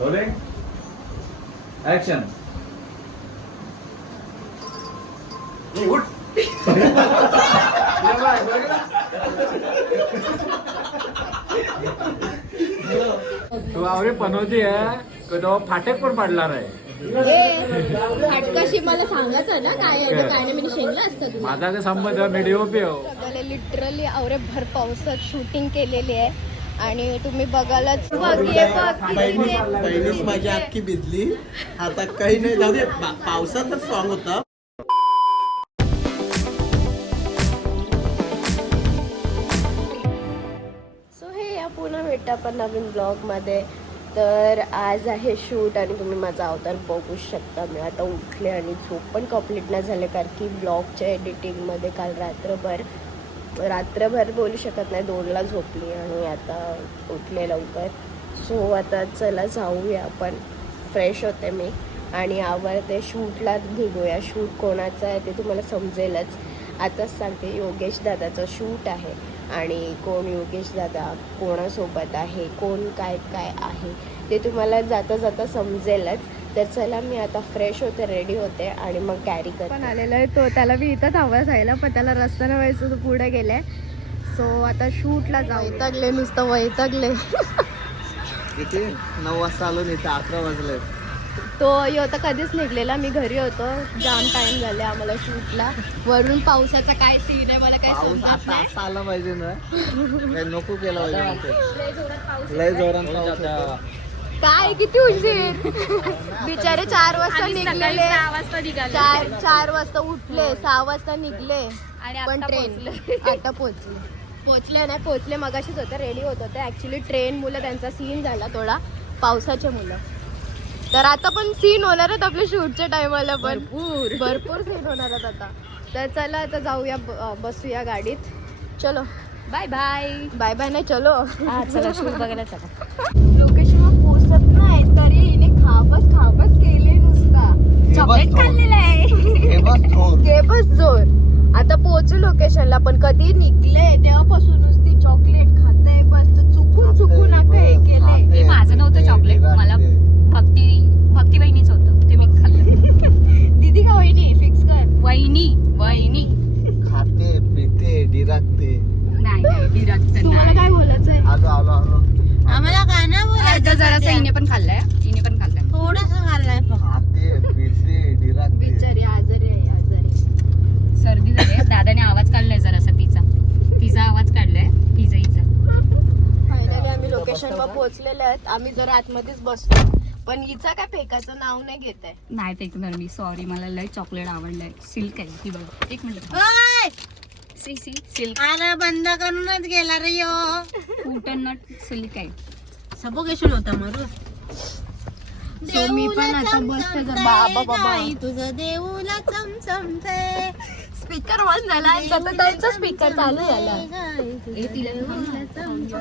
Rolling action. तू आवरे पनवती आहे तो फाटक पण पडणार आहे. फाटकाशी मला सांगायचं ना काय आहे काय नाही. मी शेंगला असतं माझा काय संबंध मी डीओपी हो. लिटरली आवरे भर पावसात शूटिंग केलेली आहे आणि तुम्ही बघायलाच पहिलीच माझी अख्खी भिजली. आता काही नाही, जाऊ दे. पावसातच सॉंग होता. सो हे या पुन्हा भेटतं आपण नवीन ब्लॉगमध्ये. तर आज आहे शूट आणि तुम्ही माझा अवतार बघू शकता. मी आता उठले आणि झोप पण कंप्लीट नाही झाले कारण की ब्लॉगच्या एडिटिंगमध्ये काल रात्रभर बोलू शकत नाही. 2ला झोपली आणि आता उठले लवकर. सो आता चला जाऊया आपण. फ्रेश होते मी आणि आवडते शूटला निघूया. शूट कोणाचं आहे ते तुम्हाला समजेलच. आताच सांगते योगेश दादाचं शूट आहे आणि कोण योगेश दादा, कोणासोबत आहे, कोण काय काय आहे ते तुम्हाला जाता जाता समजेलच. तर चला मी आता फ्रेश होते, रेडी होते आणि मग कॅरी करते. पण आलेला आहे तो, त्याला मी इथं थांबा जायला पण त्याला रस्ता नाही व्हायचं, तो पुढे गेलाय. सो आता शूटला जाऊ. वैतागले, नुसतं वैतागले. किती 9 वाजता आलो नाही तर 11 वाजले. तो आता कधीच निघलेला, मी घरी होतो. जाम टाइम झाले आम्हाला शूटला. वरून पावसाचा काय सीन आहे मला काय समजत नाही. आता आला पाहिजे ना, काय नको केलं पाहिजे. लय जोरात पाऊस. काय किती उशीर. बिचारे 4 वाजता निघलेले, 4 वाजता उठले, 6 वाजता निघले पण ट्रेन आता पोचले नाही. पोचले मगाशीच होते, रेडी होत होते. ऍक्च्युली ट्रेन मुलं त्यांचा सीन झाला थोडा, पावसाचे मुलं. तर आता पण सीन होणार आहेत आपल्या शूटच्या टायमाला पण भरपूर सीन होणार आहेत आता. तर चला आता जाऊया, बसूया गाडीत. चलो बाय बाय. बाय बाय नाही, चलो चला शूट बघायला चला. लोकेशनवर पोहोचत नाही तरी हिने खाबच केले नुसता. चॉकलेट खाल्लेलं आहे. बस जोर. आता पोहोचू लोकेशनला पण कधी निघले तेव्हापासून नुसती चॉकलेट खाते. पण चुकून आता हे केले. माझं नव्हतं चॉकलेट, मला भक्ती वहिनीच होतं, ते मी खाल्लं. दीदी का वहिनी फिक्स कर. वहिनी खाते पिते डिरागते. नाही तुम्हाला काय बोलायचंय? आलो आम्हाला काय ना बोलायचं. जरासं हिने पण खाल्लंय थोडस खाल्लंय. खाते पिते डिरागते. बिचारी आजारी आहे, आजारी. सर्दी झाली. दादाने आवाज काढलाय जरासा, तिचा आवाज काढलाय. हिचा फायनली आम्ही लोकेशनवर पोहोचलेले आहेत. आम्ही जर आतमध्येच बसतो पण हिचा काय फेकाचं नाव नाही घेत आहे. नाही फेकणार मी, सॉरी. मला लय चॉकलेट आवडलंय. सिल्क आहे ही बघा. एक मिनिट. सिल्क अरे बंद करूनच गेला रे यो. नट सिल्क आहे. सफोकेशन होता मारू. सो मी पण आता बसते. बाबा तुझं देऊला चमचमते. स्पीकर ऑन झाला आणि त्यांचा स्पीकर चालू झाला.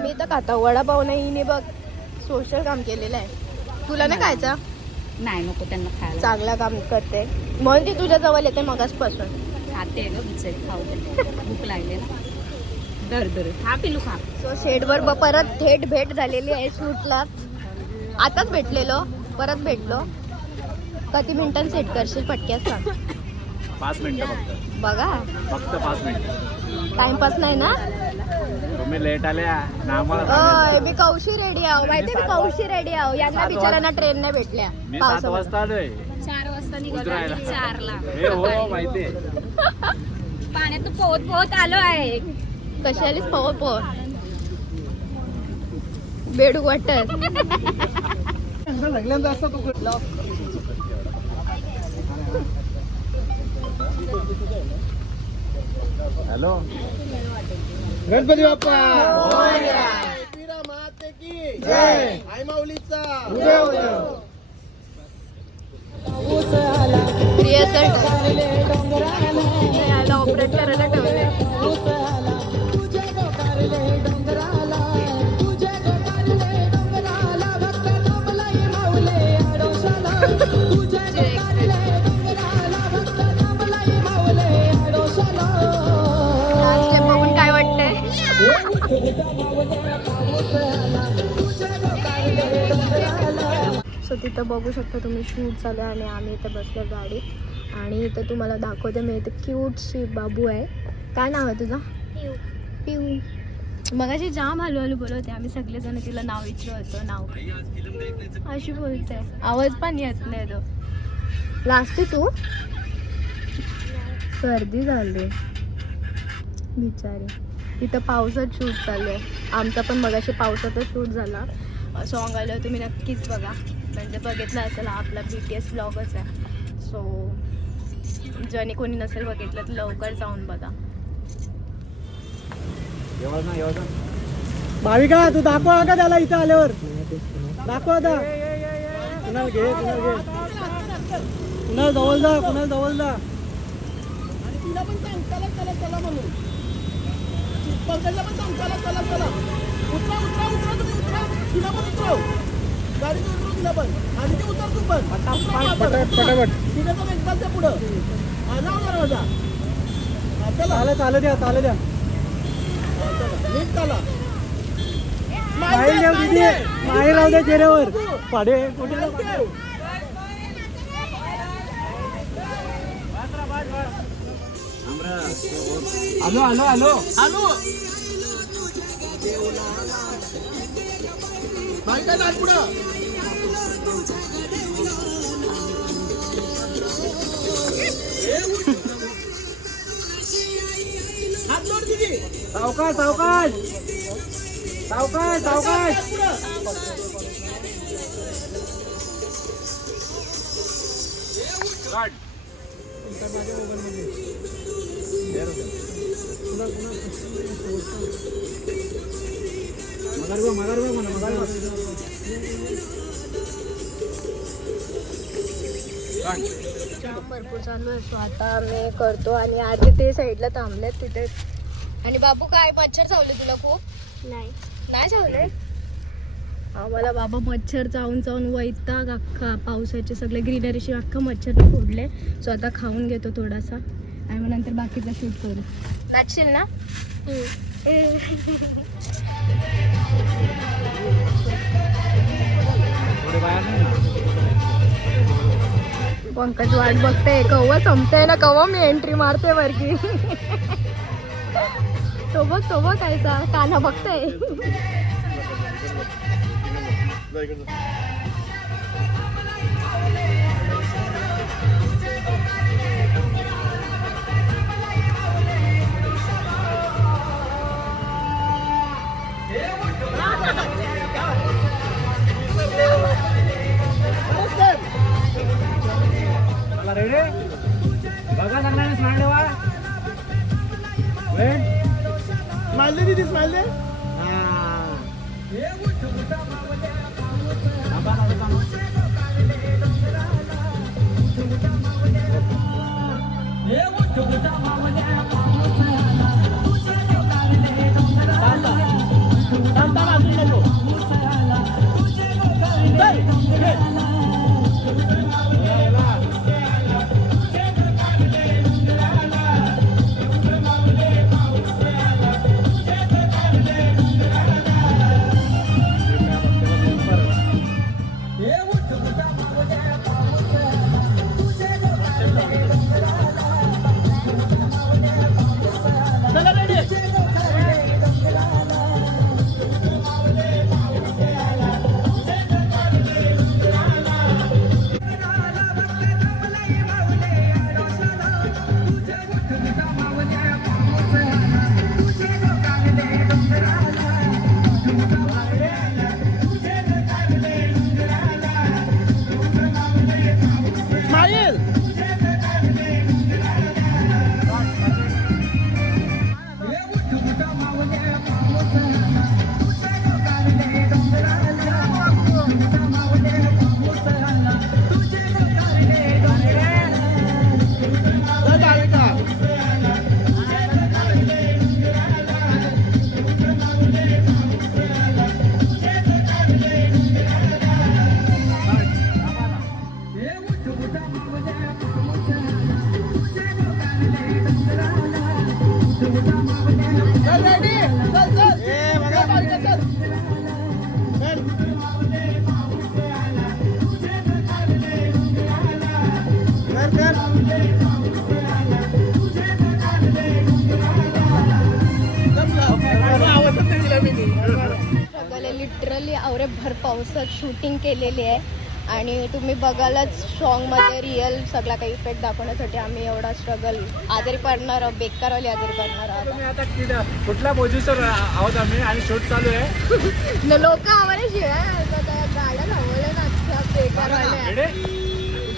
मी तर खाता वडापाव नाही. हिने बघ सोशल काम केलेलं आहे. तुला नाही खायचा? नाही नको त्यांना खायला. चांगला काम करते म्हणून ती तुझ्या जवळ येते मगाचपासून. खाते ग बिचारी, खाऊ दे. भूक लागली ना. दर खा पिलू खा. सो शेडवर परत थेट भेट झालेली आहे शूटला. आताच भेटलेलो, परत भेटलो. किती मिनिटांनी सेट करशील पटक्यास सांग. 5 मिनिटं फक्त. बघा फक्त 5 मिनिटं. टाइमपास नाही ना. तुम्ही लेट आल्या ना आम्हाला. ओय मी कौशी रेडी आहो. माहिती मी कौशी रेडी आहो. यांना बिचारांना ट्रेन नाही भेटल्या मी 7 वाजता आलोय. 4 वाजता निघालो. उतरायला. 4ला. हे हो माहितीये. पाण्यात पोहत आलो आहे. कशालीच पव बेडू वाटत. सगळ्यांदा असता तो हॅलो. गणपती बाप्पा माते की जय. आई माऊलीचा प्रिय सर ऑपरेट करायला ठेवले. काय वाटतंय? सो तिथं बघू शकता तुम्ही शूट चालू आहे आणि आम्ही इथं बसलो गाडीत. आणि इथं तुम्हाला दाखवते मी इथं क्यूटशी बाबू आहे. काय नाव आहे तुझं? पिऊ. मगाशी जाम हळूहळू बोलवते आम्ही सगळेजण, तिला नाव विचारलं होतं नाव अशी बोलते, आवाज पण येत नाही तो. लास्ट तू सर्दी झाली बिचारी. इथं पावसात शूट चालू आहे आमचा पण. मगाशी पावसातच शूट झाला. सॉन्ग आलं तुम्ही नक्कीच बघा, म्हणजे बघितलं असेल आपला BTS ब्लॉगच आहे. सो ज्याने कोणी नसेल बघितलं तर लवकर जाऊन बघा. भाविका तू दाखवा का त्याला इथं आल्यावर, दाखवा आता. कुणाल घे, कुणाल घे, कुणाल जवळ जा, कुणाल जवळ जा. आणि तिला पण सांग चला चला चला म्हणून. पंकजला पण सांग चला चला चला. उतरा उतरा उतरा तुम्ही उतरा. तिला पण उतरव, गाडी उतरव तिला पण. आणि ते उतर तू पण पटापट. तिला पण एकदाच पुढं जाऊ दरवाजा. चला चालू द्या, चालू द्या. नीट चला. स्माईल देऊ दिदी, स्माईल राहू द्या चेहऱ्यावर. पाडे कुठे आलो आलो आलो आलो. बाई काय नाच पुढं. हात जोड दिदी. सावकाश सावकाश सावकाश सावकाश. भरपूर चालू आहे. सो आता मी करतो आणि आधी ते साईडला थांबलेत तिथे. आणि बाबू काय मच्छर चावले तुला खूप? नाही चावले. आम्हाला बाबा मच्छर चावून चावून वैताग अख्खा. पावसाचे सगळे ग्रीनरीशी अख्खा मच्छर फोडले. सो आता खाऊन घेतो थोडासा आणि मग नंतर बाकीचा शूट करू. नाचशील ना? पंकज वाट बघते कव्हा संपते ना, कव्हा मी एंट्री मारते वरती. तो बघ कायचा काना बघते. बघा चांगला स्माइल देवा. स्माइल दे दीदी, स्माइल दे. भर पावसात शूटिंग केलेली आहे आणि तुम्ही बघायलाच सॉन्गमध्ये रिअल सगळा काही इफेक्ट दाखवण्यासाठी आम्ही एवढा स्ट्रगल आजारी पडणार बेकारवाली आजारी पडणार आहोत. तुम्ही आता कुठल्या पोझिशन आहोत आम्ही आणि शूट चालू आहे. लोक आम्हाला शिवाय गाड्या धावल्या ना अख्ख्या बेकारवाल्या.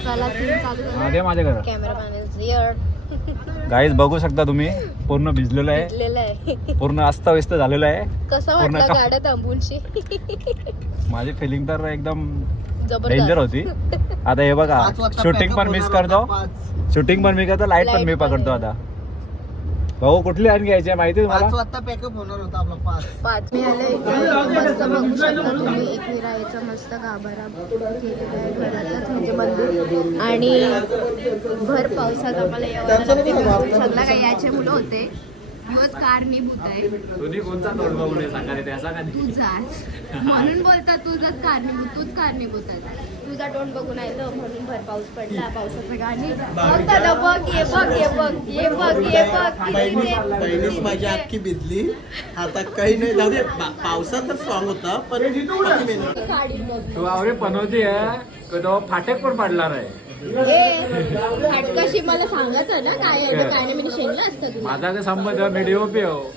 चला सीन चालू माझ्या घरात कॅमेरामॅन इज हिअर. गाईज बघू शकता तुम्ही पूर्ण भिजलेलं आहे, भिजलेलं आहे. पूर्ण अस्ताव्यस्त झालेलं आहे. कसं पूर्ण वाटलं गाड्या थांबूनशी? माझी फिलिंग तर एकदम जबरदस्त. डेंजर होती. आता हे बघा शूटिंग पण मिस करतो, शूटिंग पण मी करतो, लाईट पण मी पकडतो. आता भाऊ कुठली लाईन घ्यायची माहिती तुम्हाला? पॅकअप होणार होता आपला 5. मी आले मस्त बघू शकता तुम्ही एकविरायचा मस्त गाभारा केलेला आहे घरातच म्हणजे मंदिर आणि भर पावसात आम्हाला यावं लागते. सगळा काही याचे मुलं होते. दिवस कारणीभूत आहे तुम्ही कोणता तोंड बघून सांगा रे त्याचा का तुझाच, म्हणून बोलतात तुझंच कारणीभूत, तूच कारणीभूत आहे. तुझा तोंड बघून आलं म्हणून भर पाऊस पडला. पावसाचं गाणी बघ दादा, बघ ये बघ ये बघ ये बघ ये बघ. बहिणीच माझी अख्खी भिजली. आता काही नाही जाऊ दे. पावसातच सॉंग होता पण साडी बघ. तू आवरे पनवती आहे तो फाटक पण पडणार आहे. फाटकाशी मला सांगायचं ना काय आहे काय नाही. मी शेणलं असतं तुला. माझा काय संबंध, मी डीओपी हो.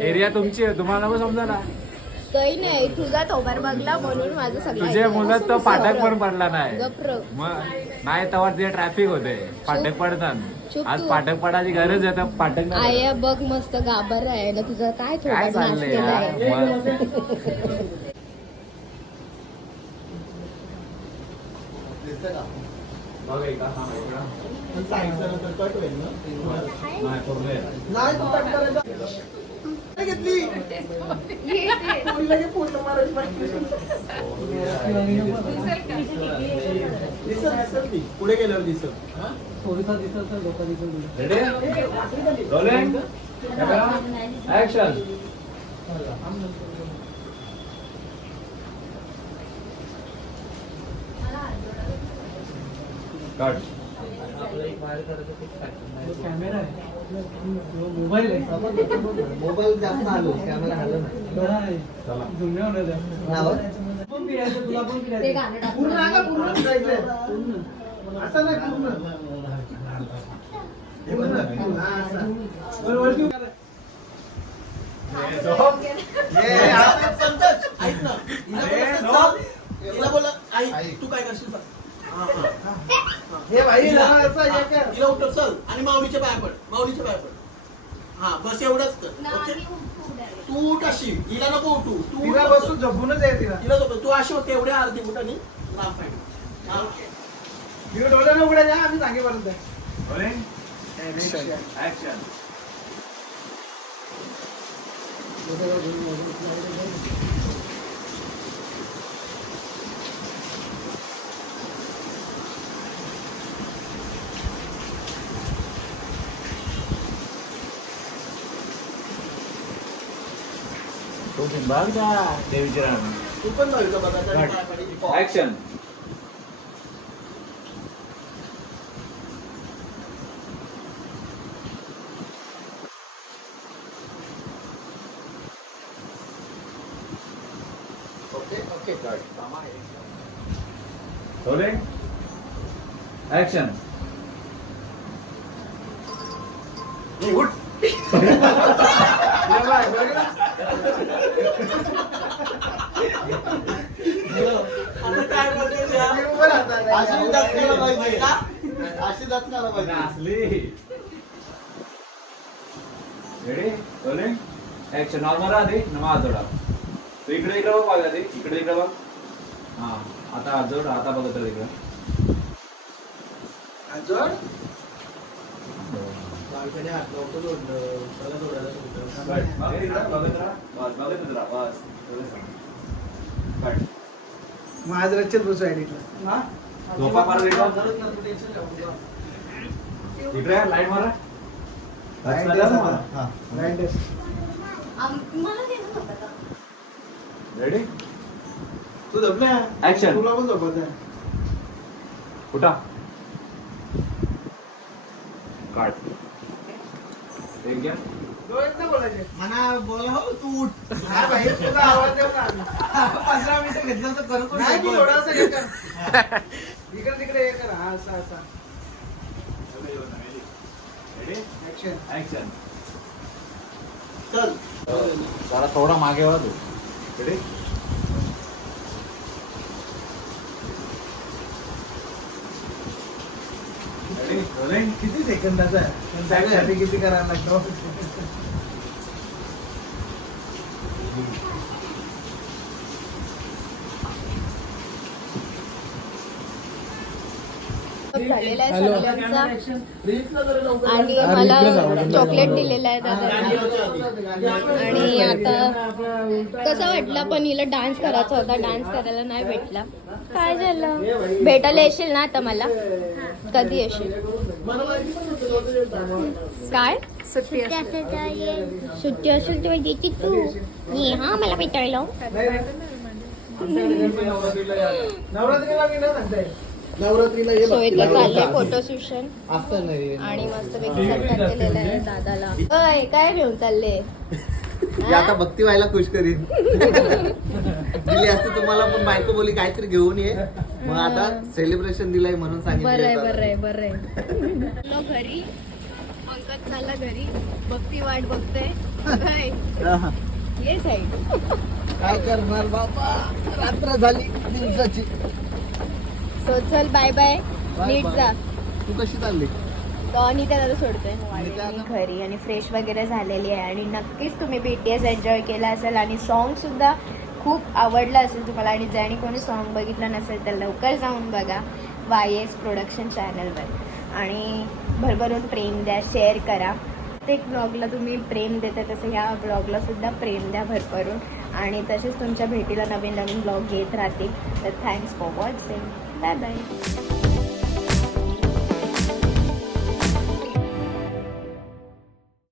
एरिया तुमची आहे, तुम्हाला नको समजा. काही नाही, तुझा तोबार बघला म्हणून माझं सगळं तुझ्या ऐकलं. मुलात तो फाटक पण पडला नाही. गप्र. मग नाही तेव्हा ते ट्रॅफिक होते, फाटक पडतात. चुप आज तू. फाटक पडायची गरज आहे तर फाटक नाही. आया बघ मस्त गाबर आहे ना तुझा. काय काय थोडा नाच चाललंय केलाय. यार? बघ एका हा वेगळा. नाही, पूर्ण आहे. पुढे गेल्यावर दिसत थोडीसा दिसत तर लोक दिसत. Ready rolling camera action. Cut. Camera आहे मोबाईल आहे. मोबाईल जास्त आलो कॅमेरा आलो नाही. चला तुला पण ते गाणं टाक. पूर्ण असं नाही पूर्ण. ऐक ना, हिला बोला आई तू काय करशील. हे भाई हिला उठव चल आणि माऊलीच्या पाया पड. माऊलीच्या पाया पड. हा बस एवढंच कर. ओके तू उठ अशी. हिला नको उठू. तू बसून झोपूनच आहे तिला. तिला झोप. तू अशी होते एवढ्या अर्धी उठ आणि लांब पाहिजे. ओके डोळ्या उघड्या द्या. आम्ही सांगेपर्यंत रोलिंग ऍक्शन. तो बघ ना देवीची राम. तू पण जाऊ बघा. Action. Okay okay rolling action. उठ. अशी दचकायला पाहिजे. असली. Ready rolling action. नॉर्मल राहते नमा जोडा. तू इकडे इकडे बघ. बघा ते इकडे इकडे बघ. हा आता जोड. आता बघत राहा इकडे. जोड बालकनी हात नव्हतं जोडलं. त्याला जोडायला बघत राहा. बघत राहा. बस कट. माझ रचत बसू एडिटला. झोपा मारा इकडे. इकडे लाईट मारा. रेडी तू झोप ना. ऍक्शन. तुला पण झोपत आहे. उठा. काट. एक घ्या. म्हणा बोला हो तू उठ. आवाज देऊ ना 15 मिनिटं घेतलं तर करू इकडे तिकडे हे करा असा असा ऍक्शन चल जरा थोडा मागे वळा तू. Ready? Ready? Rolling? किती सेकंदाचा त्यासाठी किती करायला लागतो झालेला आहे सगळ्यांचा आणि मला चॉकलेट दिलेलं आहे दादाने. आणि आता कसं वाटलं पण हिला डान्स करायचा होता, डान्स करायला नाही भेटला. काय झालं? भेटायला येशील ना आता मला? कधी येशील? काय सुट्टी असेल तेव्हा देते तू. हा मला भेटायला नवरात्रीला मी ना म्हणताय नवरात्रीला ये सो इथं चाललंय फोटो सेशन असं नाही आणि मस्त पैकी सत्कार केलेलं आहे दादाला. अय काय घेऊन चालले? आता भक्ती व्हायला खुश करीन दिली असते तुम्हाला पण बायको बोली काहीतरी घेऊन ये मग आता सेलिब्रेशन दिलंय म्हणून बरंय सांगितलं बरंय बरंय. घरी पंकज चालला घरी, भक्ती वाट बघते. काय? ये साईड. काय करणार बाबा रात्र झाली दिवसाची सो चल बाय बाय, नीट जा. तू कशी चालली आणि त्याला सोडतोय घरी आणि फ्रेश वगैरे झालेली आहे. आणि नक्कीच तुम्ही BTS एन्जॉय केला असेल आणि सॉन्ग सुद्धा खूप आवडलं असेल तुम्हाला. आणि ज्याने कोणी सॉन्ग बघितलं नसेल तर लवकर जाऊन बघा YS प्रोडक्शन चॅनलवर आणि भरभरून प्रेम द्या, शेअर करा. प्रत्येक ब्लॉगला तुम्ही प्रेम देता तसं ह्या ब्लॉगला सुद्धा प्रेम द्या भरभरून. आणि तसेच तुमच्या भेटीला नवीन नवीन ब्लॉग येत राहतील. तर thanks for watching. Bye bye.